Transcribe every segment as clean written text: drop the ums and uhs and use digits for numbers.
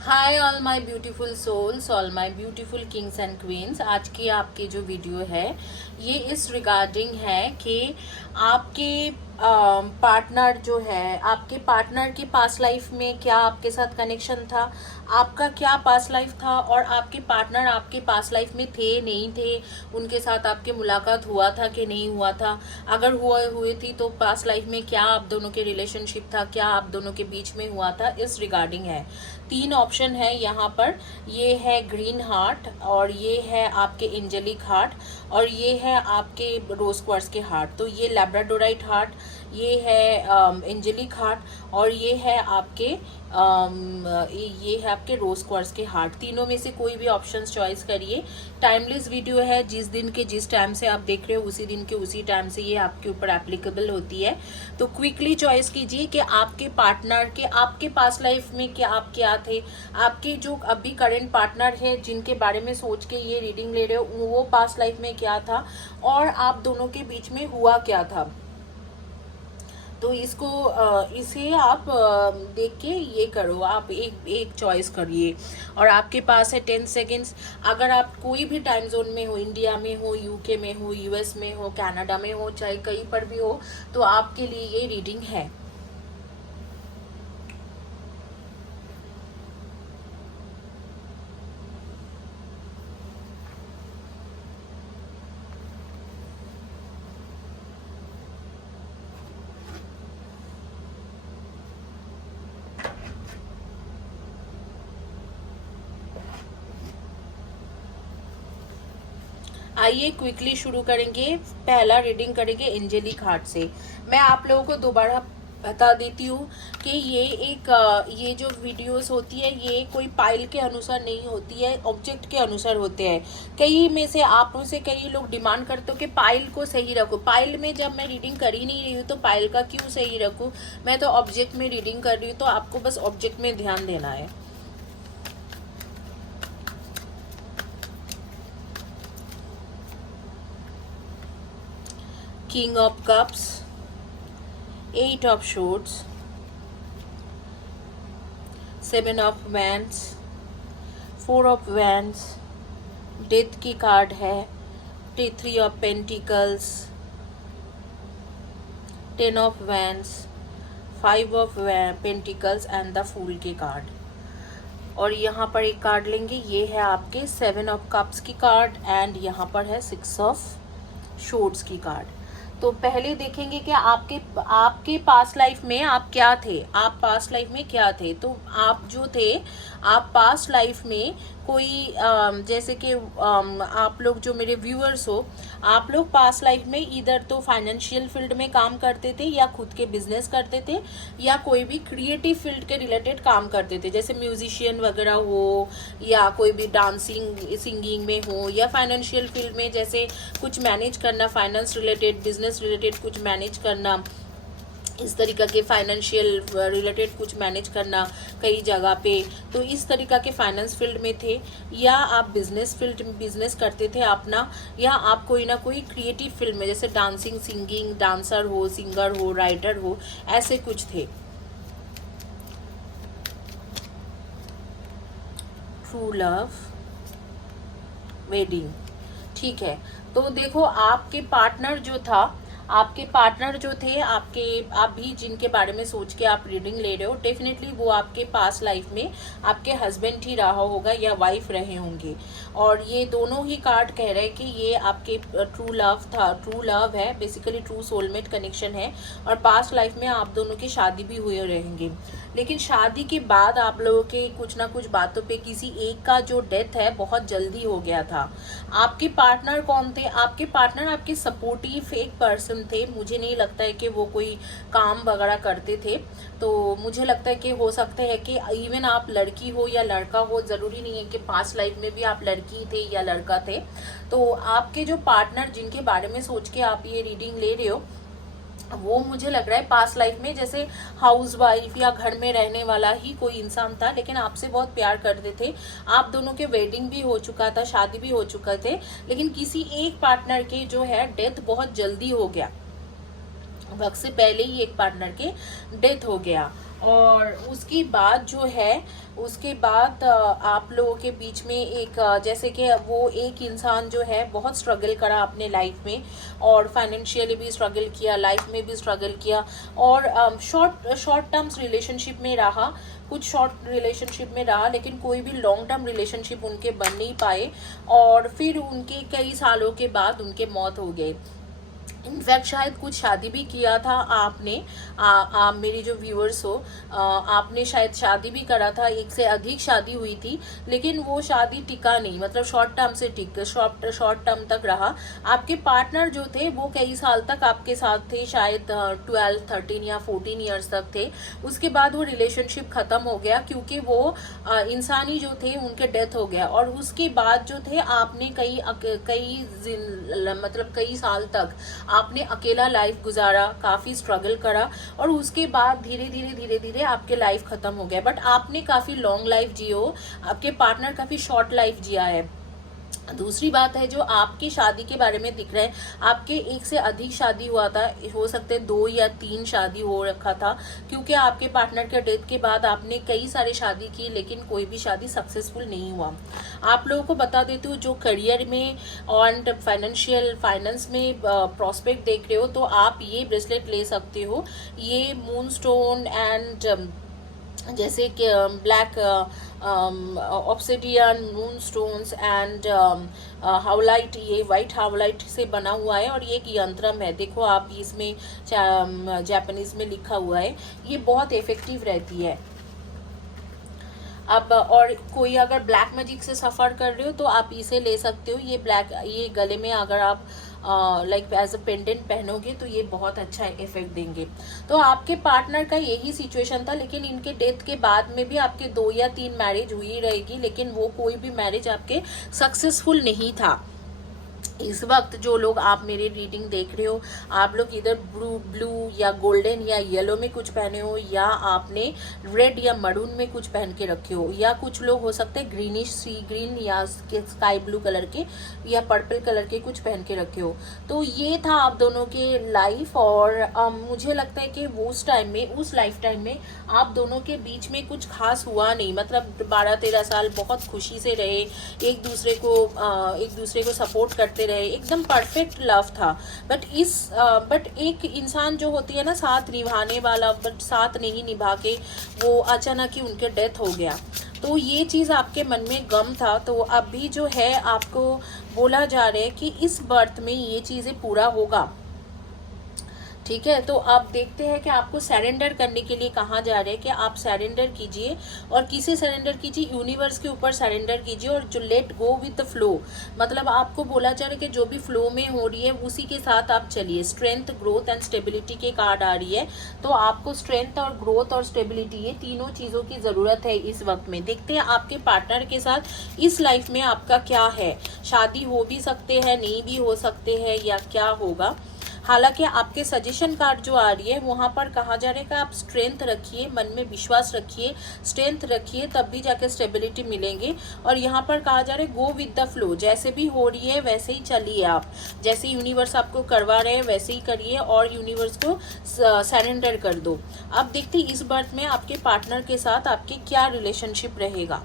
Hi all my beautiful souls, all my beautiful kings and queens. आज की आपकी जो वीडियो है ये इस रिगार्डिंग है कि आपके पार्टनर जो है, आपके पार्टनर की पास्ट लाइफ में क्या आपके साथ कनेक्शन था, आपका क्या पास्ट लाइफ था और आपके पार्टनर आपके पास्ट लाइफ में थे नहीं थे, उनके साथ आपके मुलाकात हुआ था कि नहीं हुआ था, अगर हुई थी तो पास्ट लाइफ में क्या आप दोनों के रिलेशनशिप था, क्या आप दोनों के बीच में हुआ था, इस रिगार्डिंग है। तीन ऑप्शन है यहाँ पर। ये है ग्रीन हार्ट, और ये है आपके एंजेलिक हार्ट, और ये है आपके रोज क्वार्ट्ज के हार्ट। तो ये लैब्राडोराइट हार्ट, ये है एंजेलिक हार्ट, और ये है आपके रोज क्वार्ट्ज के हार्ट। तीनों में से कोई भी ऑप्शन चॉइस करिए। टाइमलेस वीडियो है, जिस दिन के जिस टाइम से आप देख रहे हो उसी दिन के उसी टाइम से ये आपके ऊपर एप्लीकेबल होती है। तो क्विकली चॉइस कीजिए कि आपके पार्टनर के आपके पास्ट लाइफ में क्या आप क्या थे, आपके जो अभी करंट पार्टनर है जिनके बारे में सोच के ये रीडिंग ले रहे हो वो पास्ट लाइफ में क्या था और आप दोनों के बीच में हुआ क्या था। तो इसे आप देख के ये करो, आप एक एक चॉइस करिए। और आपके पास है 10 सेकेंड्स। अगर आप कोई भी टाइम जोन में हो, इंडिया में हो, यूके में हो, यूएस में हो, कनाडा में हो, चाहे कहीं पर भी हो, तो आपके लिए ये रीडिंग है। आइए क्विकली शुरू करेंगे। पहला रीडिंग करेंगे एंजेलिक हार्ट से। मैं आप लोगों को दोबारा बता देती हूँ कि ये जो वीडियोस होती है ये कोई पाइल के अनुसार नहीं होती है, ऑब्जेक्ट के अनुसार होते हैं। कई में से आप में से कई लोग डिमांड करते हो कि पाइल को सही रखो। पाइल में जब मैं रीडिंग कर ही नहीं रही हूँ तो पाइल का क्यों सही रखूँ, मैं तो ऑब्जेक्ट में रीडिंग कर रही हूँ, तो आपको बस ऑब्जेक्ट में ध्यान देना है। King of Cups, Eight of Swords, Seven of Wands, Four of Wands, death की कार्ड है, three of pentacles, 10 of wands, 5 of pentacles and the fool के कार्ड। और यहाँ पर एक कार्ड लेंगे, ये है आपके 7 ऑफ कप्स की कार्ड, एंड यहाँ पर है 6 ऑफ शोर्ड्स की कार्ड। तो पहले देखेंगे कि आपके पास्ट लाइफ में आप क्या थे, आप पास्ट लाइफ में क्या थे। तो आप जो थे, आप पास्ट लाइफ में कोई जैसे कि आप लोग जो मेरे व्यूअर्स हो, आप लोग पास्ट लाइफ में इधर तो फाइनेंशियल फील्ड में काम करते थे, या खुद के बिजनेस करते थे, या कोई भी क्रिएटिव फील्ड के रिलेटेड काम करते थे, जैसे म्यूजिशियन वगैरह हो, या कोई भी डांसिंग सिंगिंग में हो, या फाइनेंशियल फील्ड में जैसे कुछ मैनेज करना, फाइनेंस रिलेटेड, बिजनेस रिलेटेड कुछ मैनेज करना, इस तरीका के फाइनेंशियल रिलेटेड कुछ मैनेज करना कई जगह पे। तो इस तरीका के फाइनेंस फील्ड में थे, या आप बिजनेस फील्ड में बिजनेस करते थे अपना, या आप कोई ना कोई क्रिएटिव फील्ड में जैसे डांसिंग सिंगिंग, डांसर हो, सिंगर हो, राइटर हो, ऐसे कुछ थे। ट्रू लव, वेडिंग, ठीक है। तो देखो आपके पार्टनर जो था, आपके पार्टनर जो थे, आप भी जिनके बारे में सोच के आप रीडिंग ले रहे हो, डेफिनेटली वो आपके पास्ट लाइफ में आपके हस्बैंड ही रहा होगा या वाइफ रहे होंगे। और ये दोनों ही कार्ड कह रहे हैं कि ये आपके ट्रू लव था, ट्रू लव है, बेसिकली ट्रू सोलमेट कनेक्शन है। और पास्ट लाइफ में आप दोनों की शादी भी हुए रहेंगे, लेकिन शादी के बाद आप लोगों के कुछ ना कुछ बातों पे किसी एक का जो डेथ है बहुत जल्दी हो गया था। आपके पार्टनर कौन थे? आपके पार्टनर आपके सपोर्टिव एक पर्सन थे। मुझे नहीं लगता है कि वो कोई काम वगैरह करते थे। तो मुझे लगता है कि हो सकता है कि इवन आप लड़की हो या लड़का हो, ज़रूरी नहीं है कि पास्ट लाइफ में भी आप लड़की थे या लड़का थे। तो आपके जो पार्टनर जिनके बारे में सोच के आप ये रीडिंग ले रहे हो, वो मुझे लग रहा है पास्ट लाइफ में जैसे हाउस वाइफ या घर में रहने वाला ही कोई इंसान था, लेकिन आपसे बहुत प्यार करते थे। आप दोनों के वेडिंग भी हो चुका था, शादी भी हो चुका थे, लेकिन किसी एक पार्टनर के जो है डेथ बहुत जल्दी हो गया, वक्त से पहले ही एक पार्टनर के डेथ हो गया। और उसके बाद जो है, उसके बाद आप लोगों के बीच में एक जैसे कि वो एक इंसान जो है बहुत स्ट्रगल करा अपने लाइफ में, और फाइनेंशियली भी स्ट्रगल किया, लाइफ में भी स्ट्रगल किया, और शॉर्ट टर्म्स रिलेशनशिप में रहा, कुछ शॉर्ट रिलेशनशिप में रहा, लेकिन कोई भी लॉन्ग टर्म रिलेशनशिप उनके बन नहीं पाए, और फिर उनके कई सालों के बाद उनके मौत हो गए। इनफैक्ट शायद कुछ शादी भी किया था आपने, आप मेरी जो व्यूअर्स हो, आपने शायद शादी भी करा था, एक से अधिक शादी हुई थी, लेकिन वो शादी टिका नहीं, मतलब शॉर्ट टर्म से शॉर्ट टर्म तक रहा। आपके पार्टनर जो थे वो कई साल तक आपके साथ थे, शायद 12, 13 या 14 ईयर्स तक थे। उसके बाद वो रिलेशनशिप खत्म हो गया, क्योंकि वो इंसानी जो थे उनके डेथ हो गया, और उसके बाद जो थे आपने मतलब कई साल तक आपने अकेला लाइफ गुजारा, काफ़ी स्ट्रगल करा, और उसके बाद धीरे धीरे आपके लाइफ ख़त्म हो गया। बट आपने काफ़ी लॉन्ग लाइफ जी हो, आपके पार्टनर काफ़ी शॉर्ट लाइफ जिया है। दूसरी बात है, जो आपकी शादी के बारे में दिख रहा है, आपके एक से अधिक शादी हुआ था, हो सकते 2 या 3 शादी हो रखा था, क्योंकि आपके पार्टनर के डेथ के बाद आपने कई सारे शादी की, लेकिन कोई भी शादी सक्सेसफुल नहीं हुआ। आप लोगों को बता देती हूँ, जो करियर में और फाइनेंस में प्रॉस्पेक्ट देख रहे हो, तो आप ये ब्रेसलेट ले सकते हो। ये मून स्टोन एंड जैसे कि black obsidian, moon stones and howlite, ये वाइट हावलाइट से बना हुआ है, और ये एक यंत्रम है। देखो आप इसमें जापानीज में लिखा हुआ है, ये बहुत इफेक्टिव रहती है। अब और कोई अगर ब्लैक मैजिक से सफ़र कर रहे हो तो आप इसे ले सकते हो। ये गले में अगर आप लाइक एज अ पेंडेंट पहनोगे तो ये बहुत अच्छा इफेक्ट देंगे। तो आपके पार्टनर का यही सिचुएशन था, लेकिन इनके डेथ के बाद में भी आपके 2 या 3 मैरिज हुई रहेगी, लेकिन वो कोई भी मैरिज आपके सक्सेसफुल नहीं था। इस वक्त जो लोग आप मेरी रीडिंग देख रहे हो, आप लोग इधर ब्लू या गोल्डन या येलो में कुछ पहने हो, या आपने रेड या मरून में कुछ पहन के रखे हो, या कुछ लोग हो सकते हैं ग्रीनिश सी ग्रीन या स्काई ब्लू कलर के या पर्पल कलर के कुछ पहन के रखे हो। तो ये था आप दोनों के लाइफ, और मुझे लगता है कि उस लाइफ टाइम में आप दोनों के बीच में कुछ खास हुआ नहीं, मतलब 12-13 साल बहुत खुशी से रहे, एक दूसरे को सपोर्ट करते रहे, एकदम परफेक्ट लव था। बट एक इंसान जो होती है ना साथ निभाने वाला, बट साथ नहीं निभा के वो अचानक ही उनके डेथ हो गया, तो ये चीज़ आपके मन में गम था। तो अभी जो है आपको बोला जा रहा है कि इस बर्थ में ये चीज़ें पूरा होगा, ठीक है। तो आप देखते हैं कि आपको सरेंडर करने के लिए कहा जा रहा है कि आप सरेंडर कीजिए, और किसे सरेंडर कीजिए, यूनिवर्स के ऊपर सरेंडर कीजिए, और जो let go with the flow, मतलब आपको बोला जा रहा है कि जो भी फ्लो में हो रही है उसी के साथ आप चलिए। स्ट्रेंथ, ग्रोथ एंड स्टेबिलिटी के कार्ड आ रही है, तो आपको स्ट्रेंथ और ग्रोथ और स्टेबिलिटी, ये तीनों चीज़ों की ज़रूरत है इस वक्त में। देखते हैं आपके पार्टनर के साथ इस लाइफ में आपका क्या है, शादी हो भी सकते हैं, नहीं भी हो सकते हैं, या क्या होगा। हालांकि आपके सजेशन कार्ड जो आ रही है वहाँ पर कहा जा रहा है कि आप स्ट्रेंथ रखिए, मन में विश्वास रखिए, स्ट्रेंथ रखिए, तब भी जाके स्टेबिलिटी मिलेंगे। और यहाँ पर कहा जा रहा है गो विद द फ्लो, जैसे भी हो रही है वैसे ही चलिए आप, जैसे यूनिवर्स आपको करवा रहे हैं वैसे ही करिए, और यूनिवर्स को सरेंडर कर दो। अब देखते इस बर्थ में आपके पार्टनर के साथ आपके क्या रिलेशनशिप रहेगा।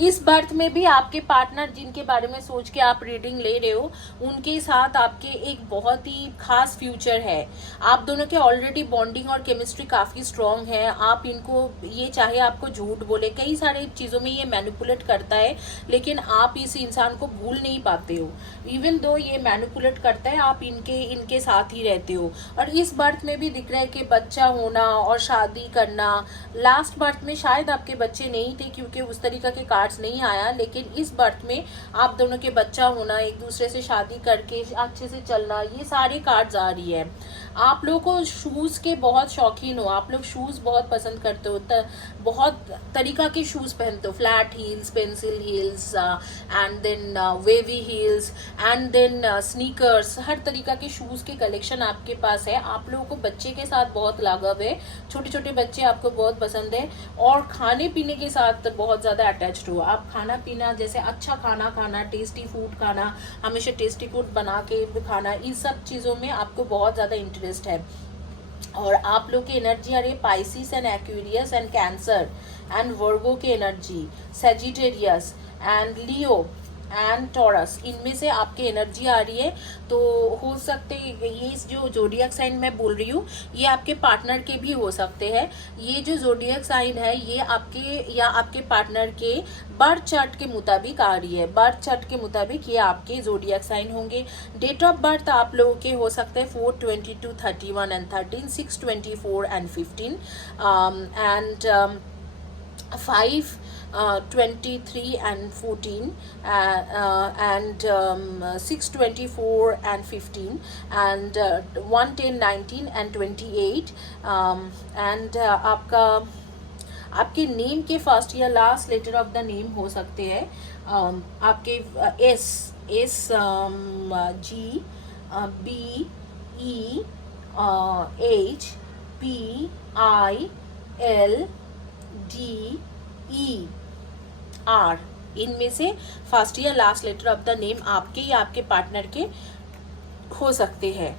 इस बर्थ में भी आपके पार्टनर जिनके बारे में सोच के आप रीडिंग ले रहे हो, उनके साथ आपके एक बहुत ही खास फ्यूचर है। आप दोनों के ऑलरेडी बॉन्डिंग और केमिस्ट्री काफ़ी स्ट्रॉन्ग है। आप इनको, ये चाहे आपको झूठ बोले, कई सारे चीज़ों में ये मैनिपुलेट करता है, लेकिन आप इस इंसान को भूल नहीं पाते हो। इवन दो ये मैनिपुलेट करता है, आप इनके साथ ही रहते हो। और इस बर्थ में भी दिख रहा है कि बच्चा होना और शादी करना। लास्ट बर्थ में शायद आपके बच्चे नहीं थे, क्योंकि उस तरीका के कार्ड्स नहीं आया, लेकिन इस बर्थ में आप दोनों के बच्चा होना, एक दूसरे से शादी करके अच्छे से चलना, ये सारे कार्ड्स आ रही है। आप लोगों को शूज़ के बहुत शौकीन हो, आप लोग शूज़ बहुत पसंद करते हो, बहुत तरीका के शूज़ पहनते हो, flat heels, pencil heels, and then wavy heels, and then sneakers, हर तरीका के शूज़ के कलेक्शन आपके पास है। आप लोगों को बच्चे के साथ बहुत लगाव है, छोटे छोटे बच्चे आपको बहुत पसंद है, और खाने पीने के साथ बहुत ज़्यादा अटैच्ड हो आप। खाना पीना जैसे अच्छा खाना खाना, टेस्टी फूड खाना, हमेशा टेस्टी फूड बना के खाना, इस सब चीज़ों में आपको बहुत ज़्यादा इंटरेस्ट है। और आप लोग की एनर्जी आ रही है Pisces and Aquarius and Cancer and Virgo की energy, Sagittarius and Leo and Taurus, इनमें से आपकी एनर्जी आ रही है। तो हो सकते ये जो जोडियक साइन मैं बोल रही हूँ ये आपके पार्टनर के भी हो सकते हैं। ये जो जोडियक साइन है ये आपके या आपके पार्टनर के बर्थ चार्ट के मुताबिक आ रही है। बर्थ चार्ट के मुताबिक ये आपके जोडियक साइन होंगे। डेट ऑफ बर्थ आप लोगों के हो सकते हैं 4/22, 31 and 13, 6/24 and 15, and 5/23 and 14, and 6/24 and 15, and 1/10, 19 and 28, and आपके नेम के फर्स्ट या last letter of the name हो सकते हैं आपके S, G, B, E, H, P, I, L, D, E, R, इनमें से फर्स्ट या last letter of the name आपके या आपके पार्टनर के हो सकते हैं।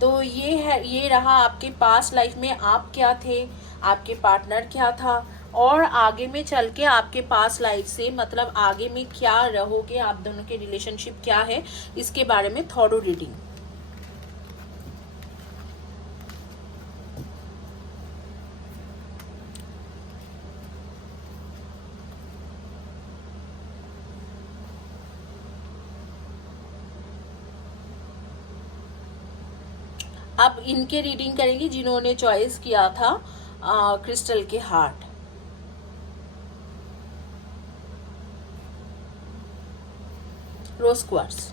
तो ये है, ये रहा आपके पास्ट लाइफ में आप क्या थे, आपके पार्टनर क्या था, और आगे में चल के आपके पास्ट लाइफ से मतलब आगे में क्या रहोगे, आप दोनों के रिलेशनशिप क्या है, इसके बारे में थॉरो रीडिंग। अब इनके रीडिंग करेंगे जिन्होंने चॉइस किया था क्रिस्टल के heart. Rose quartz,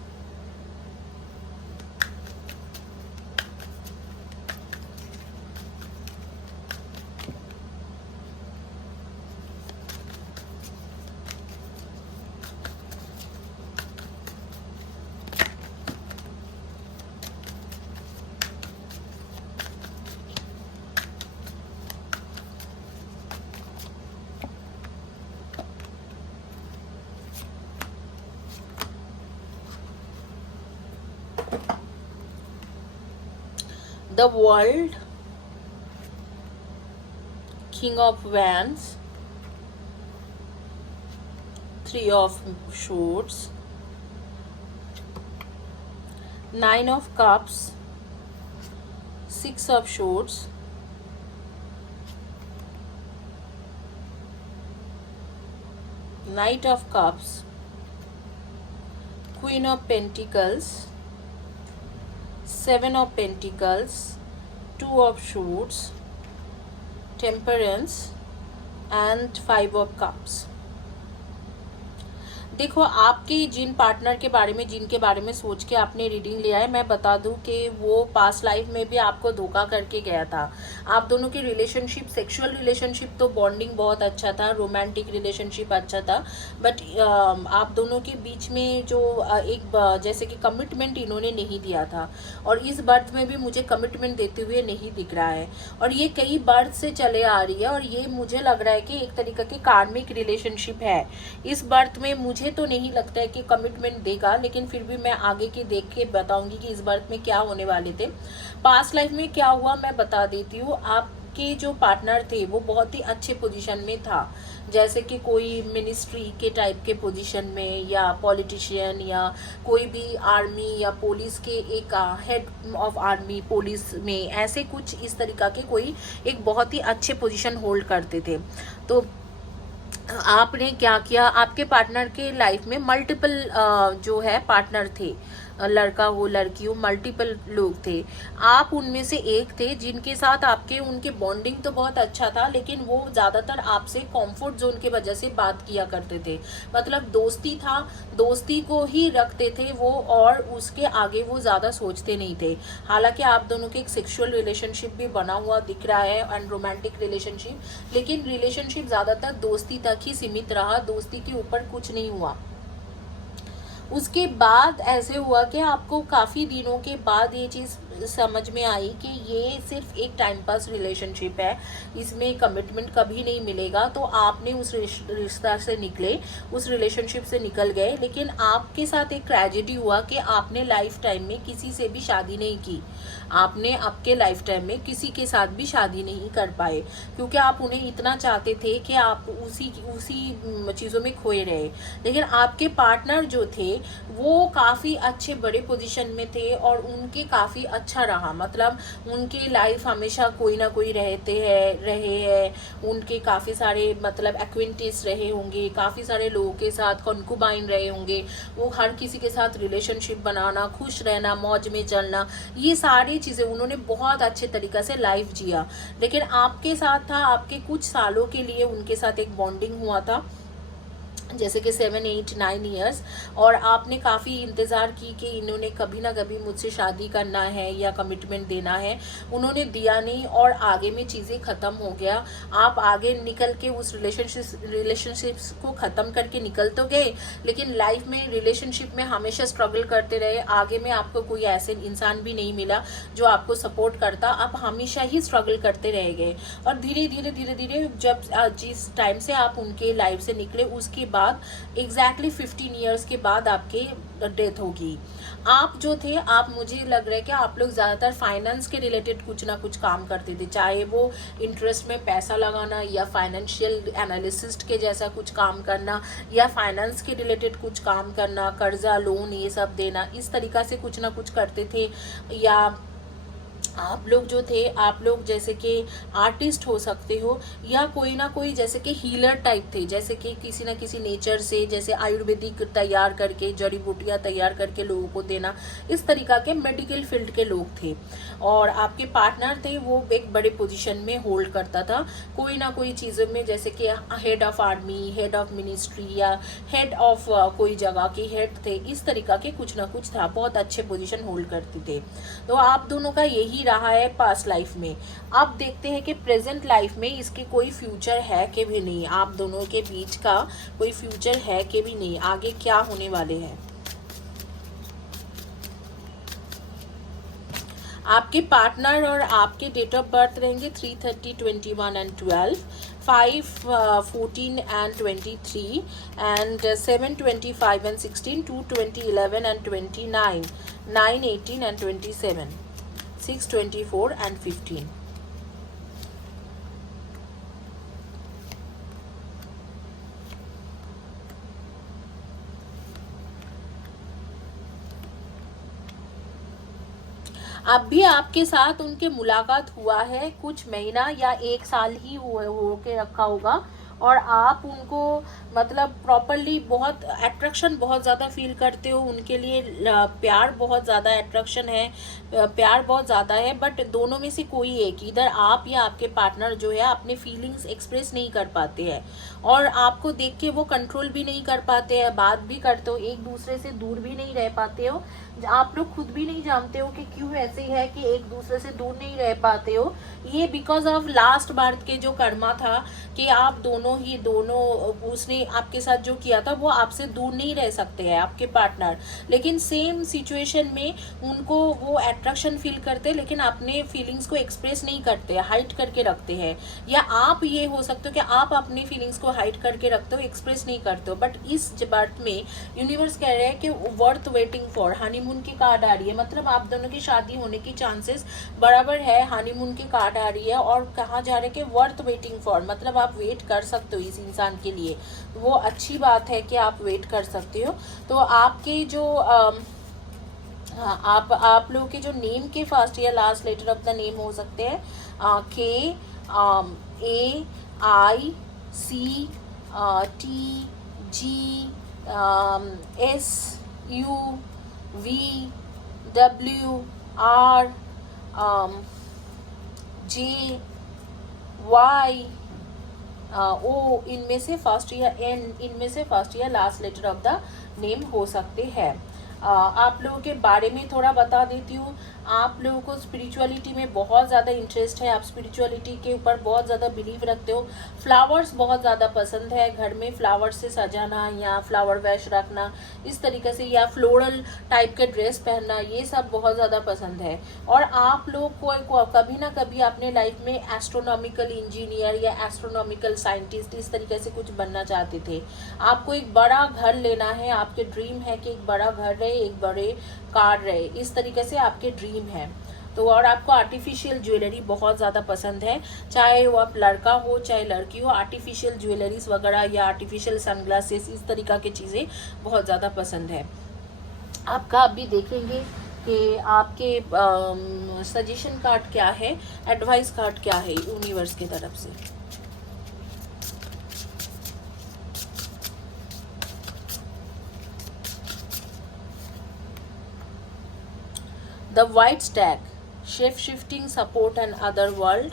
the world, king of wands, 3 of swords, 9 of cups, 6 of swords, Knight of cups, Queen of pentacles, 7 of pentacles, 2 of swords, temperance and 5 of cups। देखो आपके जिन partner के बारे में, जिनके बारे में सोच के आपने रीडिंग लिया है, मैं बता दूं कि वो पास्ट लाइफ में भी आपको धोखा करके गया था। आप दोनों की रिलेशनशिप, सेक्सुअल रिलेशनशिप तो बॉन्डिंग बहुत अच्छा था, रोमांटिक रिलेशनशिप अच्छा था, बट आप दोनों के बीच में जो एक जैसे कि कमिटमेंट इन्होंने नहीं दिया था, और इस बर्थ में भी मुझे कमिटमेंट देते हुए नहीं दिख रहा है, और ये कई बर्थ से चले आ रही है, और ये मुझे लग रहा है कि एक तरीके की कार्मिक रिलेशनशिप है। इस बर्थ में मुझे तो नहीं लगता है कि कमिटमेंट देगा, लेकिन फिर भी मैं आगे की देख के बताऊंगी कि इस बर्थ में क्या होने वाले थे। पास्ट लाइफ में क्या हुआ मैं बता देती हूँ। आपके जो पार्टनर थे वो बहुत ही अच्छे पोजीशन में था, जैसे कि कोई मिनिस्ट्री के टाइप के पोजीशन में, या पॉलिटिशियन, या कोई भी आर्मी या पुलिस के एक हेड ऑफ आर्मी पुलिस में, ऐसे कुछ इस तरीका के कोई एक बहुत ही अच्छे पोजीशन होल्ड करते थे। तो आपने क्या किया, आपके पार्टनर के लाइफ में मल्टीपल जो है पार्टनर थे, लड़का हो लड़की हो, मल्टीपल लोग थे, आप उनमें से एक थे जिनके साथ आपके उनके बॉन्डिंग तो बहुत अच्छा था, लेकिन वो ज़्यादातर आपसे कंफर्ट जोन की वजह से बात किया करते थे। मतलब दोस्ती था, दोस्ती को ही रखते थे वो, और उसके आगे वो ज़्यादा सोचते नहीं थे। हालांकि आप दोनों के एक सेक्सुअल रिलेशनशिप भी बना हुआ दिख रहा है एंड रोमांटिक रिलेशनशिप, लेकिन रिलेशनशिप ज़्यादातर दोस्ती तक ही सीमित रहा, दोस्ती के ऊपर कुछ नहीं हुआ। उसके बाद ऐसे हुआ कि आपको काफ़ी दिनों के बाद ये चीज़ समझ में आई कि ये सिर्फ एक टाइम पास रिलेशनशिप है, इसमें कमिटमेंट कभी नहीं मिलेगा। तो आपने उस रिश्ता से निकले, उस रिलेशनशिप से निकल गए, लेकिन आपके साथ एक ट्रेजेडी हुआ कि आपने लाइफ टाइम में किसी से भी शादी नहीं की। आपने आपके लाइफ टाइम में किसी के साथ भी शादी नहीं कर पाए, क्योंकि आप उन्हें इतना चाहते थे कि आप उसी चीज़ों में खोए रहे। लेकिन आपके पार्टनर जो थे वो काफ़ी अच्छे बड़े पोजीशन में थे और उनके काफ़ी अच्छा रहा, मतलब उनके लाइफ हमेशा कोई ना कोई रहे हैं, उनके काफ़ी सारे मतलब एक्विंटेंस रहे होंगे, काफ़ी सारे लोगों के साथ कॉन्कुबाइन रहे होंगे, वो हर किसी के साथ रिलेशनशिप बनाना, खुश रहना, मौज में चलना, ये सारी चीज़ें उन्होंने बहुत अच्छे तरीक़े से लाइफ जिया। लेकिन आपके साथ था, आपके कुछ सालों के लिए उनके साथ एक बॉन्डिंग हुआ था, जैसे कि 7, 8, 9 ईयर्स, और आपने काफ़ी इंतज़ार की कि इन्होंने कभी ना कभी मुझसे शादी करना है या कमिटमेंट देना है। उन्होंने दिया नहीं और आगे में चीज़ें ख़त्म हो गया। आप आगे निकल के उस रिलेशनशिप्स को ख़त्म करके निकल तो गए, लेकिन लाइफ में रिलेशनशिप में हमेशा स्ट्रगल करते रहे। आगे में आपको कोई ऐसे इंसान भी नहीं मिला जो आपको सपोर्ट करता, आप हमेशा ही स्ट्रगल करते रह गए। और धीरे धीरे जब जिस टाइम से आप उनके लाइफ से निकले, उसके बाद एग्जैक्टली 15 ईयर्स के बाद आपके डेथ होगी। आप जो थे, आप मुझे लग रहा है कि आप लोग ज़्यादातर फाइनेंस के रिलेटेड कुछ ना कुछ काम करते थे, चाहे वो इंटरेस्ट में पैसा लगाना या फाइनेंशियल एनालिसिस्ट के जैसा कुछ काम करना या फाइनेंस के रिलेटेड कुछ काम करना, कर्जा लोन ये सब देना, इस तरीक़ा से कुछ ना कुछ करते थे। या आप लोग जो थे, आप लोग जैसे कि आर्टिस्ट हो सकते हो, या कोई ना कोई जैसे कि हीलर टाइप थे, जैसे कि किसी ना किसी नेचर से, जैसे आयुर्वेदिक तैयार करके, जड़ी बूटियाँ तैयार करके लोगों को देना, इस तरीका के मेडिकल फील्ड के लोग थे। और आपके पार्टनर थे, वो एक बड़े पोजीशन में होल्ड करता था कोई ना कोई चीज़ों में, जैसे कि head of army, head of ministry, या हेड ऑफ कोई जगह के हेड थे, इस तरीका के कुछ ना कुछ था, बहुत अच्छे पोजीशन होल्ड करते थे। तो आप दोनों का यही रहा है पास्ट लाइफ में। अब देखते हैं कि प्रेजेंट लाइफ में इसके कोई फ्यूचर है कि भी नहीं, आप दोनों के बीच का कोई फ्यूचर है कि भी नहीं, आगे क्या होने वाले हैं। आपके पार्टनर और आपके डेट ऑफ बर्थ रहेंगे 3, 30, 21 and 12, 5, 14 and 23, and 7, 25 and 16, 2, 20, 11 and 29, 9, 18 and 27, 6, 24 and 15। अब भी आपके साथ उनके मुलाकात हुआ है, कुछ महीना या 1 साल ही हो के रखा होगा, और आप उनको मतलब प्रॉपरली बहुत अट्रैक्शन बहुत ज़्यादा फील करते हो उनके लिए, प्यार बहुत ज़्यादा अट्रैक्शन है, प्यार बहुत ज़्यादा है। बट दोनों में से कोई एक, इधर आप या आपके पार्टनर जो है अपने फीलिंग्स एक्सप्रेस नहीं कर पाते हैं, और आपको देख के वो कंट्रोल भी नहीं कर पाते हैं, बात भी करते हो, एक दूसरे से दूर भी नहीं रह पाते हो। आप लोग खुद भी नहीं जानते हो कि क्यों ऐसे है कि एक दूसरे से दूर नहीं रह पाते हो। ये बिकॉज ऑफ लास्ट बर्थ के जो कर्मा था कि आप दोनों उसने आपके साथ जो किया था वो आपसे दूर नहीं रह सकते हैं आपके पार्टनर, लेकिन सेम सिचुएशन में उनको वो अट्रैक्शन फील करते हैं, लेकिन अपने फीलिंग्स को एक्सप्रेस नहीं करते, हाइड करके रखते हैं। या आप ये हो सकते हो कि आप अपनी फीलिंग्स को हाइड करके रखते हो, एक्सप्रेस नहीं करते हो। बट इस बर्थ में यूनिवर्स कह रहे हैं कि वर्थ वेटिंग फॉर, हनीमून की कार्ड आ रही है, मतलब आप दोनों की शादी होने की चांसेस बराबर है, हनीमून की कार्ड आ रही है, और कहा जा रहा है कि वर्थ वेटिंग फॉर, मतलब आप वेट कर सकते हो इस इंसान के लिए। वो अच्छी बात है कि आप वेट कर सकते हो। तो आपके जो आप लोगों के जो नेम के फर्स्ट या last letter of the name हो सकते हैं K, A, I, C, T, G, S, U, WR JY O, इनमें से फर्स्ट या N, इनमें से फर्स्ट या last letter of the name हो सकते हैं। आप लोगों के बारे में थोड़ा बता देती हूँ। आप लोगों को स्पिरिचुअलिटी में बहुत ज़्यादा इंटरेस्ट है, आप स्पिरिचुअलिटी के ऊपर बहुत ज़्यादा बिलीव रखते हो। फ्लावर्स बहुत ज़्यादा पसंद है, घर में फ्लावर्स से सजाना या फ्लावर वैश रखना इस तरीके से, या फ्लोरल टाइप के ड्रेस पहनना, ये सब बहुत ज़्यादा पसंद है। और आप लोग को कभी ना कभी अपने लाइफ में एस्ट्रोनॉमिकल इंजीनियर या एस्ट्रोनॉमिकल साइंटिस्ट इस तरीके से कुछ बनना चाहते थे। आपको एक बड़ा घर लेना है, आपके ड्रीम है कि एक बड़ा घर रहे, एक बड़े कार रहे, इस तरीके से आपके ड्रीम है। तो और आपको आर्टिफिशियल ज्वेलरी बहुत ज़्यादा पसंद है, चाहे वो आप लड़का हो चाहे लड़की हो, आर्टिफिशियल ज्वेलरीज वगैरह या आर्टिफिशियल सनग्लासेस इस तरीका की चीज़ें बहुत ज़्यादा पसंद है आपका। अभी देखेंगे कि आपके सजेशन कार्ड क्या है, एडवाइस कार्ड क्या है यूनिवर्स की तरफ से। The white stag, shape shifting support and other world,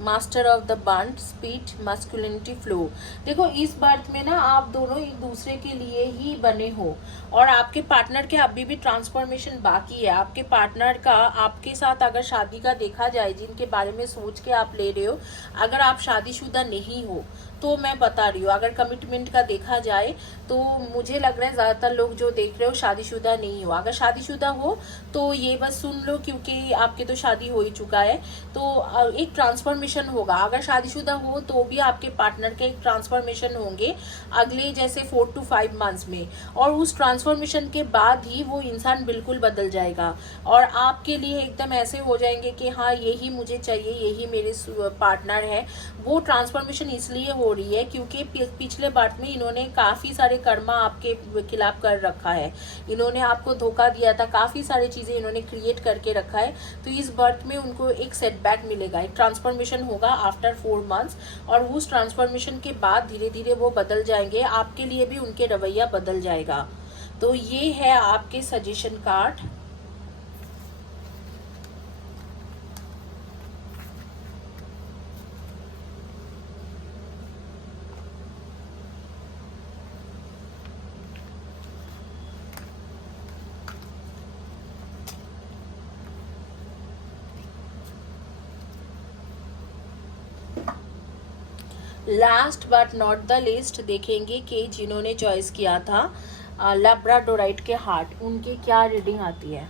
master of the bunt, speed, masculinity, flow. देखो इस बर्थ में ना आप दोनों एक दूसरे के लिए ही बने हो, और आपके पार्टनर के अभी भी ट्रांसफॉर्मेशन बाकी है। आपके पार्टनर का आपके साथ अगर शादी का देखा जाए, जिनके बारे में सोच के आप ले रहे हो, अगर आप शादीशुदा नहीं हो तो मैं बता रही हूँ, अगर कमिटमेंट का देखा जाए तो मुझे लग रहा है ज़्यादातर लोग जो देख रहे हो शादीशुदा नहीं हो। अगर शादीशुदा हो तो ये बस सुन लो, क्योंकि आपके तो शादी हो ही चुका है, तो एक ट्रांसफॉर्मेशन होगा। अगर शादीशुदा हो तो भी आपके पार्टनर के एक ट्रांसफॉर्मेशन होंगे अगले जैसे 4 to 5 मंथ्स में, और उस ट्रांसफॉर्मेशन के बाद ही वो इंसान बिल्कुल बदल जाएगा और आपके लिए एकदम ऐसे हो जाएंगे कि हाँ यही मुझे चाहिए, यही मेरे पार्टनर है। वो ट्रांसफॉर्मेशन इसलिए हो रही है क्योंकि पिछले बर्थ में इन्होंने काफ़ी सारे कर्मा आपके खिलाफ कर रखा है, इन्होंने आपको धोखा दिया था, काफ़ी सारी चीज़ें इन्होंने क्रिएट करके रखा है। तो इस बर्थ में उनको एक सेटबैक मिलेगा, एक ट्रांसफॉर्मेशन होगा आफ्टर 4 मंथ्स, और उस ट्रांसफॉर्मेशन के बाद धीरे धीरे वो बदल जाएंगे, आपके लिए भी उनके रवैया बदल जाएगा। तो ये है आपके suggestion card. Last but not the list देखेंगे कि जिन्होंने चॉइस किया था लैब्राडोराइट के हार्ट, उनकी क्या रीडिंग आती है।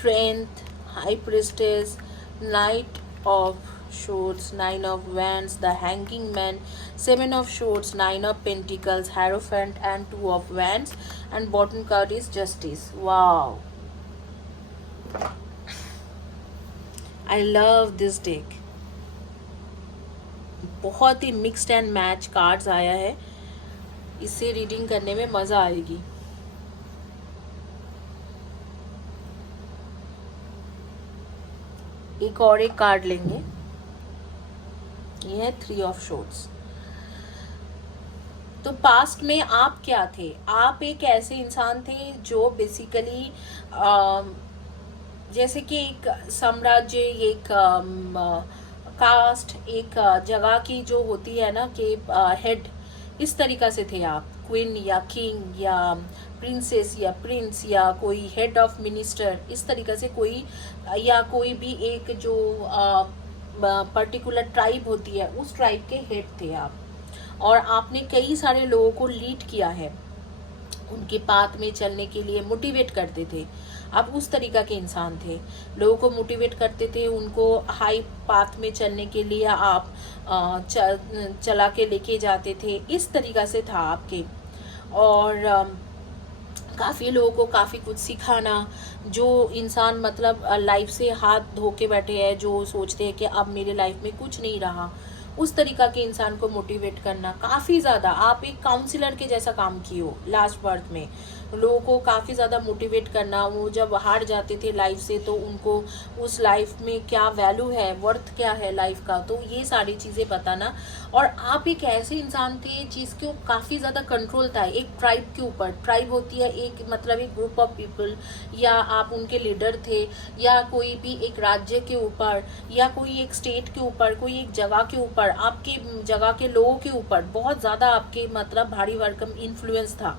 Strength, High Priestess, Knight of Swords, Nine of Wands, the Hanging Man, Seven of Swords, Nine of Pentacles, Hierophant, and Two of Wands, and bottom card is Justice. Wow, I love this deck. बहुत ही mixed and match cards आया है, इससे reading करने में मज़ा आएगी। एक और एक कार्ड लेंगे, ये है 3 ऑफ शॉर्ट्स। तो पास्ट में आप क्या थे? आप एक ऐसे इंसान थे जो बेसिकली जैसे कि एक साम्राज्य, एक कास्ट, एक जगह की जो होती है ना कि हेड, इस तरीक़ा से थे आप। क्वीन या किंग या प्रिंसेस या प्रिंस या कोई हेड ऑफ मिनिस्टर, इस तरीक़े से कोई, या कोई भी एक जो पर्टिकुलर ट्राइब होती है उस ट्राइब के हेड थे आप, और आपने कई सारे लोगों को लीड किया है, उनके पाथ में चलने के लिए मोटिवेट करते थे। आप उस तरीक़ा के इंसान थे, लोगों को मोटिवेट करते थे, उनको हाई पाथ में चलने के लिए आप चला के लेके जाते थे, इस तरीक़ा से था आपके। और काफ़ी लोगों को काफ़ी कुछ सिखाना, जो इंसान मतलब लाइफ से हाथ धो के बैठे हैं, जो सोचते हैं कि अब मेरे लाइफ में कुछ नहीं रहा, उस तरीका के इंसान को मोटिवेट करना। काफ़ी ज़्यादा आप एक काउंसलर के जैसा काम किए हो लास्ट बर्थ में, लोगों को काफ़ी ज़्यादा मोटिवेट करना। वो जब हार जाते थे लाइफ से तो उनको उस लाइफ में क्या वैल्यू है, वर्थ क्या है लाइफ का, तो ये सारी चीज़ें बताना। और आप एक ऐसे इंसान थे जिसको काफ़ी ज़्यादा कंट्रोल था एक ट्राइब के ऊपर। ट्राइब होती है एक मतलब एक ग्रुप ऑफ पीपल, या आप उनके लीडर थे, या कोई भी एक राज्य के ऊपर, या कोई एक स्टेट के ऊपर, कोई एक जगह के ऊपर, आपके जगह के लोगों के ऊपर बहुत ज़्यादा आपके मतलब भारी भरकम इन्फ्लुएंस था।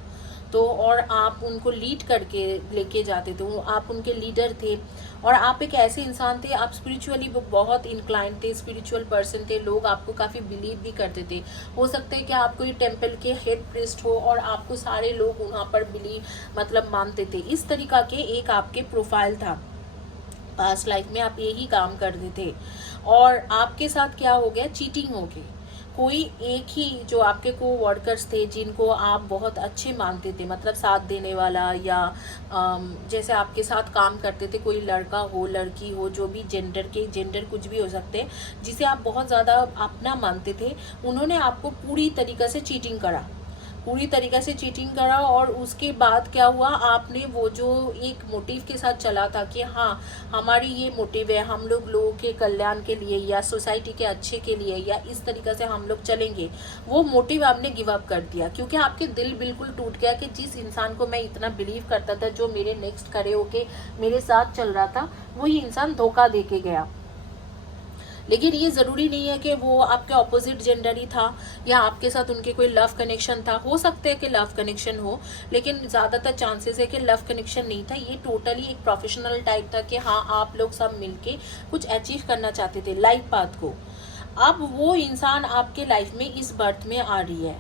तो और आप उनको लीड करके लेके जाते थे, आप उनके लीडर थे। और आप एक ऐसे इंसान थे, आप स्पिरिचुअली बहुत इंक्लाइन थे, स्पिरिचुअल पर्सन थे, लोग आपको काफ़ी बिलीव भी करते थे। हो सकता है कि आप कोई टेम्पल के हेड प्रिस्ट हो और आपको सारे लोग वहाँ पर बिलीव मतलब मानते थे। इस तरीका के एक आपके प्रोफाइल था। पास्ट लाइफ में आप यही काम करते थे और आपके साथ क्या हो गया, चीटिंग हो गई। कोई एक ही जो आपके को वर्कर्स थे जिनको आप बहुत अच्छे मानते थे, मतलब साथ देने वाला, या जैसे आपके साथ काम करते थे, कोई लड़का हो लड़की हो, जो भी जेंडर कुछ भी हो सकते हैं, जिसे आप बहुत ज़्यादा अपना मानते थे, उन्होंने आपको पूरी तरीक़े से चीटिंग करा, पूरी तरीके से चीटिंग करा। और उसके बाद क्या हुआ, आपने वो जो एक मोटिव के साथ चला था कि हाँ हमारी ये मोटिव है, हम लोगों के कल्याण के लिए या सोसाइटी के अच्छे के लिए या इस तरीके से हम लोग चलेंगे, वो मोटिव आपने गिव अप कर दिया, क्योंकि आपके दिल बिल्कुल टूट गया कि जिस इंसान को मैं इतना बिलीव करता था, जो मेरे नेक्स्ट खड़े होके मेरे साथ चल रहा था, वही इंसान धोखा दे के गया। लेकिन ये ज़रूरी नहीं है कि वो आपके ऑपोजिट जेंडर ही था या आपके साथ उनके कोई लव कनेक्शन था। हो सकता है कि लव कनेक्शन हो, लेकिन ज़्यादातर चांसेस है कि लव कनेक्शन नहीं था। ये टोटली एक प्रोफेशनल टाइप था कि हाँ आप लोग सब मिलके कुछ अचीव करना चाहते थे लाइफ पाथ को। अब वो इंसान आपके लाइफ में इस बर्थ में आ रही है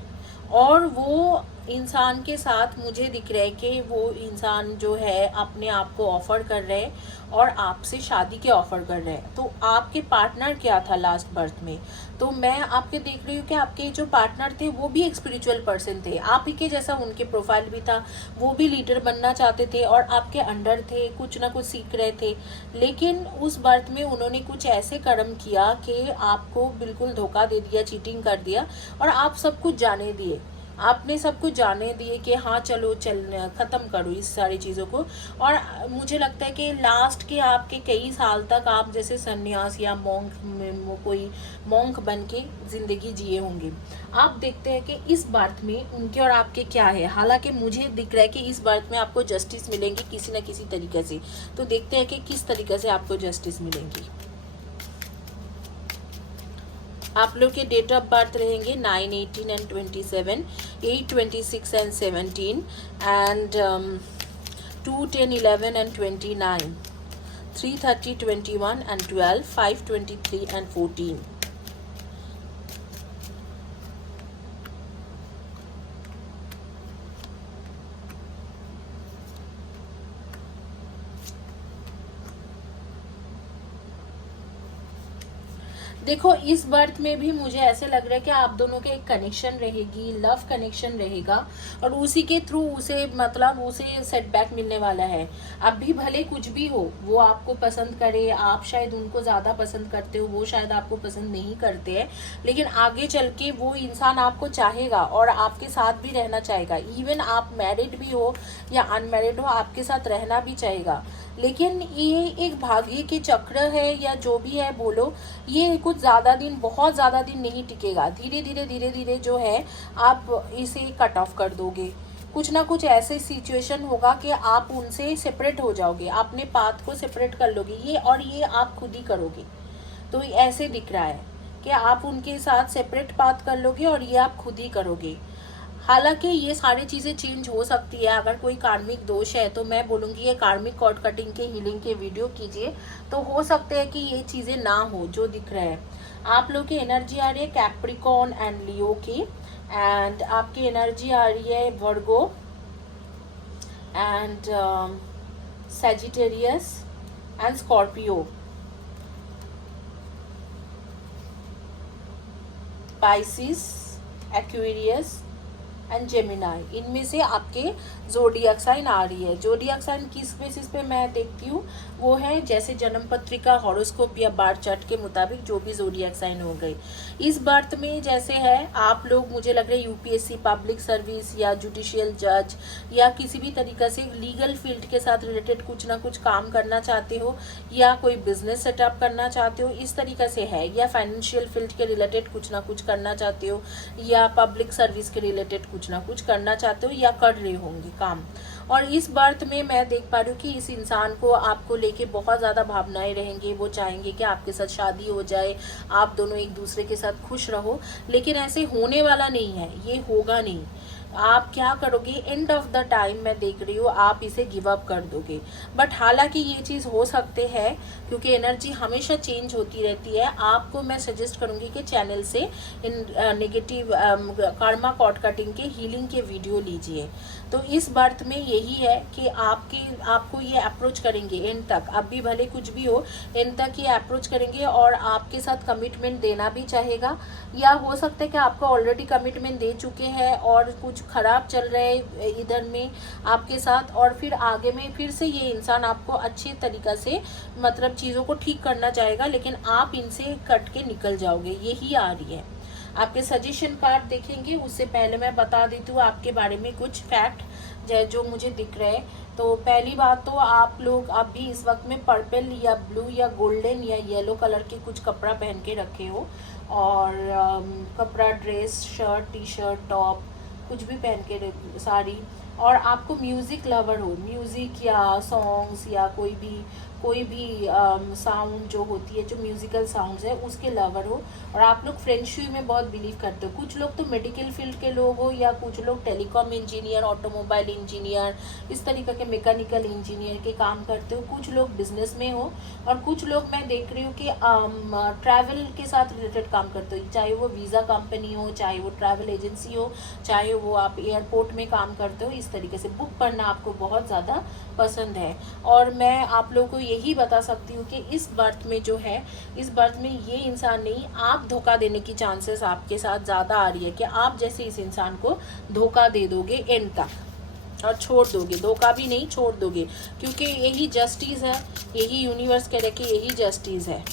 और वो इंसान के साथ मुझे दिख रहा है कि वो इंसान जो है अपने आप को ऑफर कर रहे हैं और आपसे शादी के ऑफर कर रहे हैं। तो आपके पार्टनर क्या था लास्ट बर्थ में, तो मैं आपके देख रही हूँ कि आपके जो पार्टनर थे वो भी एक स्पिरिचुअल पर्सन थे, आप ही के जैसा उनके प्रोफाइल भी था। वो भी लीडर बनना चाहते थे और आपके अंडर थे, कुछ ना कुछ सीख रहे थे। लेकिन उस बर्थ में उन्होंने कुछ ऐसे कर्म किया कि आपको बिल्कुल धोखा दे दिया, चीटिंग कर दिया और आप सब कुछ जाने दिए। आपने सब कुछ जाने दिए कि हाँ चलो ख़त्म करो इस सारी चीज़ों को। और मुझे लगता है कि लास्ट के आपके कई साल तक आप जैसे सन्यास या कोई मॉन्क बन के ज़िंदगी जिए होंगे। आप देखते हैं कि इस बर्थ में उनके और आपके क्या है। हालांकि मुझे दिख रहा है कि इस बर्थ में आपको जस्टिस मिलेंगी किसी न किसी तरीके से। तो देखते हैं कि किस तरीके से आपको जस्टिस मिलेंगी। आप लोग के डेट ऑफ बर्थ रहेंगे 9, 18 and 27, 8, 26 and 17 and 2, 10, 11 and 29, 3, 30, 21 and 12, 5, 23 and 14। देखो इस बर्थ में भी मुझे ऐसे लग रहा है कि आप दोनों के एक कनेक्शन रहेगी, लव कनेक्शन रहेगा और उसी के थ्रू उसे मतलब उसे सेटबैक मिलने वाला है। अब भी भले कुछ भी हो, वो आपको पसंद करे, आप शायद उनको ज़्यादा पसंद करते हो, वो शायद आपको पसंद नहीं करते हैं, लेकिन आगे चल के वो इंसान आपको चाहेगा और आपके साथ भी रहना चाहेगा। इवन आप मैरिड भी हो या अनमैरिड हो, आपके साथ रहना भी चाहेगा। लेकिन ये एक भाग्य के चक्र है या जो भी है बोलो, ये कुछ ज़्यादा दिन, बहुत ज़्यादा दिन नहीं टिकेगा। धीरे धीरे जो है आप इसे कट ऑफ कर दोगे। कुछ ना कुछ ऐसे सिचुएशन होगा कि आप उनसे सेपरेट हो जाओगे, अपने पाथ को सेपरेट कर लोगे, ये और ये आप खुद ही करोगे। तो ऐसे दिख रहा है कि आप उनके साथ सेपरेट पाथ कर लोगे और ये आप खुद ही करोगे। हालांकि ये सारी चीज़ें चेंज हो सकती है। अगर कोई कार्मिक दोष है तो मैं बोलूँगी ये कार्मिक कॉर्ड कटिंग के हीलिंग के वीडियो कीजिए, तो हो सकते हैं कि ये चीज़ें ना हो जो दिख रहा है। आप लोग की एनर्जी आ रही है कैप्रिकॉन एंड लियो की, एंड आपकी एनर्जी आ रही है वर्गो and Sagittarius and Scorpio, Pisces, Aquarius and Gemini, इनमें से आपके ज़ोडिएक साइन आ रही है। ज़ोडिएक साइन किस बेसिस पे मैं देखती हूँ, वो है जैसे जन्म पत्रिका, हॉरोस्कोप या बार चार्ट के मुताबिक जो भी ज़ोडिएक साइन हो गई। इस बर्थ में जैसे है आप लोग, मुझे लग रहा है यूपीएससी, पब्लिक सर्विस या जुडिशियल जज या किसी भी तरीके से लीगल फील्ड के साथ रिलेटेड कुछ ना कुछ काम करना चाहते हो, या कोई बिजनेस सेटअप करना चाहते हो, इस तरीके से है, या फाइनेंशियल फील्ड के रिलेटेड कुछ ना कुछ करना चाहते हो, या पब्लिक सर्विस के रिलेटेड कुछ ना कुछ करना चाहते हो या कर रहे होंगे काम। और इस बर्थ में मैं देख पा रही हूँ कि इस इंसान को आपको लेके बहुत ज़्यादा भावनाएं रहेंगी। वो चाहेंगे कि आपके साथ शादी हो जाए, आप दोनों एक दूसरे के साथ खुश रहो, लेकिन ऐसे होने वाला नहीं है, ये होगा नहीं। आप क्या करोगे, एंड ऑफ द टाइम मैं देख रही हूँ आप इसे गिव अप कर दोगे। बट हालांकि ये चीज़ हो सकते हैं क्योंकि एनर्जी हमेशा चेंज होती रहती है। आपको मैं सजेस्ट करूँगी कि चैनल से इन नेगेटिव कर्मा कॉर्ड कटिंग के हीलिंग के वीडियो लीजिए। तो इस बर्थ में यही है कि आपको ये अप्रोच करेंगे एंड तक, अब भी भले कुछ भी हो, एंड तक ये अप्रोच करेंगे और आपके साथ कमिटमेंट देना भी चाहेगा, या हो सकता है कि आपको ऑलरेडी कमिटमेंट दे चुके हैं और कुछ खराब चल रहा है इधर में आपके साथ, और फिर आगे में फिर से ये इंसान आपको अच्छे तरीक़ा से मतलब चीज़ों को ठीक करना चाहेगा, लेकिन आप इनसे कट के निकल जाओगे, यही आ रही है। आपके सजेशन कार्ड देखेंगे उससे पहले मैं बता देती हूँ आपके बारे में कुछ फैक्ट जो मुझे दिख रहे हैं। तो पहली बात तो आप लोग अभी इस वक्त में पर्पल या ब्लू या गोल्डन या येलो कलर के कुछ कपड़ा पहन के रखे हो, और कपड़ा, dress, shirt, T shirt, top कुछ भी पहन के, साड़ी, और आपको म्यूज़िक लवर हो, म्यूज़िक या सॉन्ग्स या कोई भी साउंड जो होती है, जो म्यूज़िकल साउंड्स है उसके लवर हो, और आप लोग फ्रेंडशिप में बहुत बिलीव करते हो। कुछ लोग तो मेडिकल फील्ड के लोग हो, या कुछ लोग टेलीकॉम इंजीनियर, ऑटोमोबाइल इंजीनियर, इस तरीके के मैकेनिकल इंजीनियर के काम करते हो। कुछ लोग बिजनेस में हो, और कुछ लोग मैं देख रही हूँ कि ट्रैवल के साथ रिलेटेड काम करते हो, चाहे वो वीज़ा कंपनी हो, चाहे वो ट्रैवल एजेंसी हो, चाहे वो आप एयरपोर्ट में काम करते हो। इस तरीके से बुक पढ़ना आपको बहुत ज़्यादा पसंद है। और मैं आप लोगों को यही बता सकती हूँ कि इस बर्थ में जो है, इस बर्थ में ये इंसान नहीं, आप धोखा देने की चांसेस आपके साथ ज़्यादा आ रही है कि आप जैसे इस इंसान को धोखा दे दोगे एंड तक और छोड़ दोगे। धोखा भी नहीं, छोड़ दोगे, क्योंकि यही जस्टिस है, यही यूनिवर्स कह रहे कि यही जस्टिस है।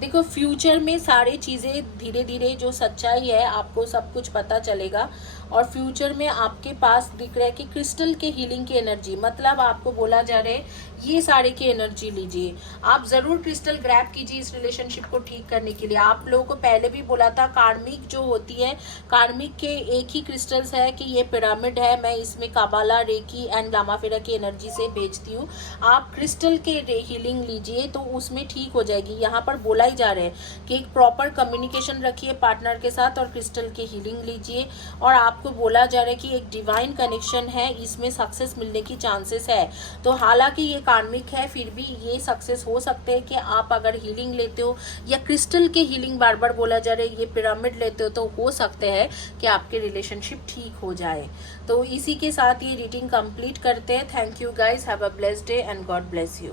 देखो, फ्यूचर में सारी चीज़ें धीरे धीरे, जो सच्चाई है आपको सब कुछ पता चलेगा। और फ्यूचर में आपके पास दिख रहा है कि क्रिस्टल के हीलिंग की एनर्जी, मतलब आपको बोला जा रहा है ये सारे की एनर्जी लीजिए। आप ज़रूर क्रिस्टल ग्रैब कीजिए इस रिलेशनशिप को ठीक करने के लिए। आप लोगों को पहले भी बोला था, कार्मिक जो होती है, कार्मिक के एक ही क्रिस्टल्स है कि ये पिरामिड है, मैं इसमें काबाला, रेकी एंड लामाफेरा की एनर्जी से भेजती हूँ। आप क्रिस्टल के हीलिंग लीजिए तो उसमें ठीक हो जाएगी। यहाँ पर बोला ही जा रहा है कि एक प्रॉपर कम्युनिकेशन रखिए पार्टनर के साथ और क्रिस्टल की हीलिंग लीजिए। और आपको बोला जा रहा है कि एक डिवाइन कनेक्शन है, इसमें सक्सेस मिलने की चांसेस है। तो हालांकि ये कार्मिक है, फिर भी ये सक्सेस हो सकते हैं कि आप अगर हीलिंग लेते हो, या क्रिस्टल के हीलिंग बार बार बोला जा रहा है, ये पिरामिड लेते हो, तो हो सकते हैं कि आपके रिलेशनशिप ठीक हो जाए। तो इसी के साथ ये रीडिंग कंप्लीट करते हैं। Thank you guys, have a blessed day and God bless you.